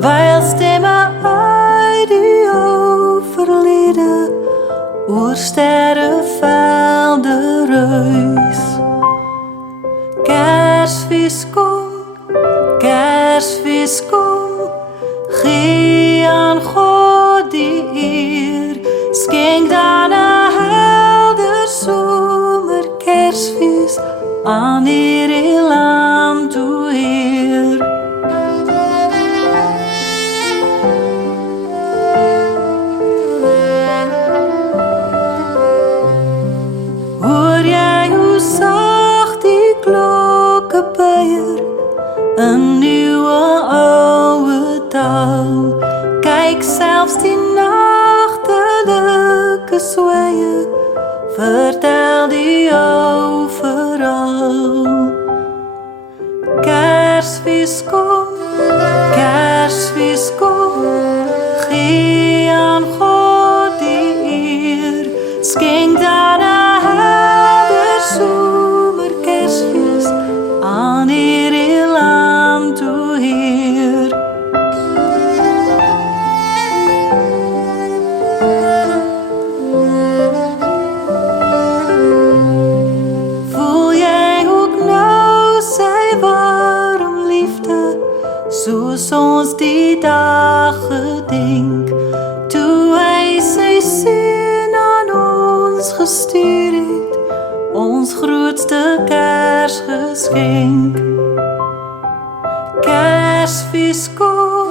Weil stemme uit die ou verlede oor sterrevelde ruis. Kersfees kom, gee aan God die eer, skenk dan 'n helder somer Kersfees aan hierdie land toe Heer. Hoor jy hoe sag die klokke beier, 'n nuwe ouwe taal. Kyk selfs die nagtelike sweye, vertel die ou verhaal. Kersfees kom, gee aan God die eer, skenk dan 'n helder somer Kersfees aan hierdie land toe Heer. Voel jy ook nou sy warm liefde, soos ons die dag gedenk, toe hy sy seun aan ons gestuur het, ons grootste Kersgeskenk. Kersfees kom,